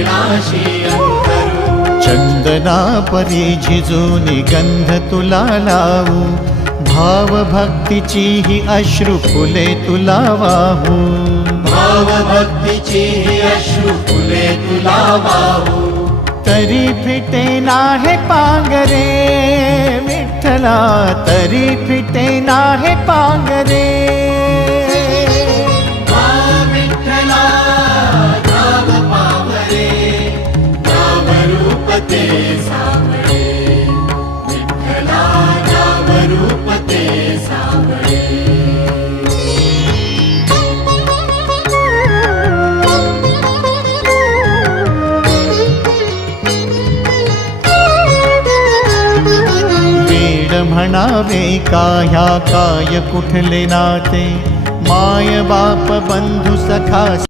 चरणाशी अंतरू। चंदना परी झिजूनी गंध तुला लावू, भाव भक्तीची ही अश्रु फुले तुला वाहू। भाव भक्तीची ही अश्रु फुले तुला वाहू। तरी फिटे नाहे पांगरे विठ्ठला, तरी फिटे नाहे पांगरे। विठ्ठला नाम पावरे, नाम रूप ते सावळे। विठ्ठला नाम रूप ते सावळे। म्हणावे का ह्या काय कुठले नाते, माय बाप बंधू सखा